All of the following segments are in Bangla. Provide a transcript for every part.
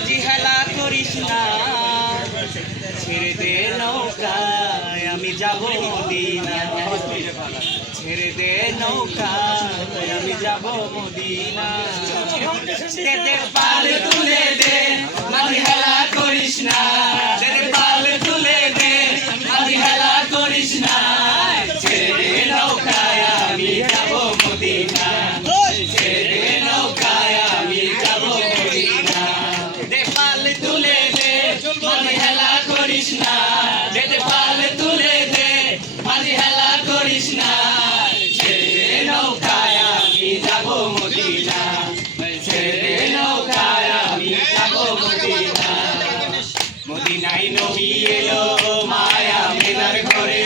মাঝি হেলা করিস না, ছেড়ে দে নৌকায় আমি যাব মদিনা, ছেড়ে দে নৌকায় আমি যাব মদিনা। দে পাল তুলে দে, মাঝি হেলা করিস না, দে পাল তুলে দে, মাঝি হেলা করিস না, ছেড়ে দে নৌকায় আমি যাব মদিনা, ছেড়ে দে নৌকায় আমি যাব মদিনা। দে পাল তুলে দে, মাঝি হেলা করিস না, দে পাল তুলে দে, মাঝি হেলা করিস না, ছেড়ে দে নৌকায় আমি যাব মদিনা, ছেড়ে দে নৌকায় আমি যাব মদিনা। মদিনায় নবী এলো মায়া মেলার ঘরে,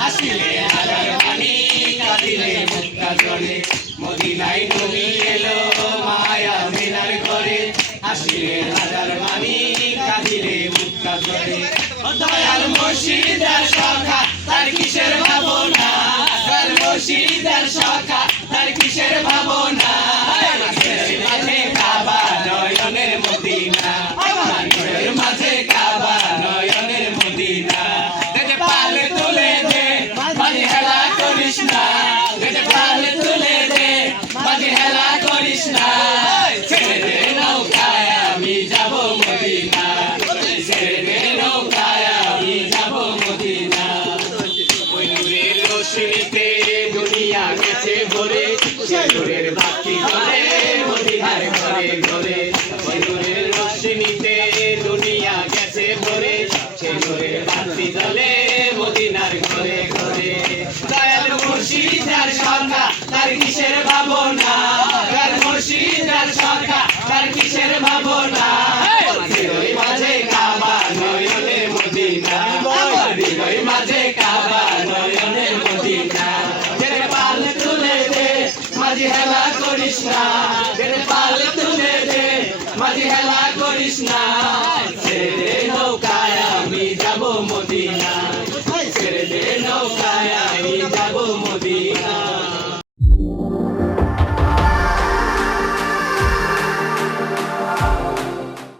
হাসিলে হাজার বাণী কাঁদিলে মুক্তা ঝরে। মদিনায় নবী এলো মায়া মেলার ঘরে, হাসিলে হাজার বাণী কাঁদিলে মুক্তা ঝরে। দয়াল মুর্শিদের সখা তার কিসের ভাবনা, দয়াল মুর্শিদের সখা তার কিসের ভাবনা। মাঝে কাবা নয়নের মদিনা, আমার ঘরের মাঝে কাবা নয়নের মদিনা। দে পাল তুলে দে, মাঝি হেলা করিস না, দে পাল তুলে দে, মাঝি হেলা করিস না, ছেড়ে দে নৌকায় আমি যাব মদিনা, ছেড়ে দে নৌকায় আমি যাব মদিনা। ওই নূরের রোশনীতে দুনিয়া গেছে ভরে, সে নূরের বাতি জ্বলে মদিনার ঘরে ঘরে। ওই নূরের রোশনীতে দুনিয়া গেছে ভরে, সে নূরের বাতি জ্বলে মদিনার ঘরে ঘরে। দয়াল মুর্শিদের সখা তার কিসের ভাবনা, দয়াল মুর্শিদের সখা তার কিসের ভাবনা। হৃদয় মাঝে কাবা নয়নের মদিনা, আমার হৃদয় মাঝে কাবা নয়নের মদিনা। দে পাল তুলে দে, মাঝি হেলা করিস না, দে পাল তুলে দে, মাঝি হেলা করিস না, ছেড়ে দে নৌকায় আমি যাব মদিনা, ছেড়ে দে নৌকায় আমি যাব মদিনা।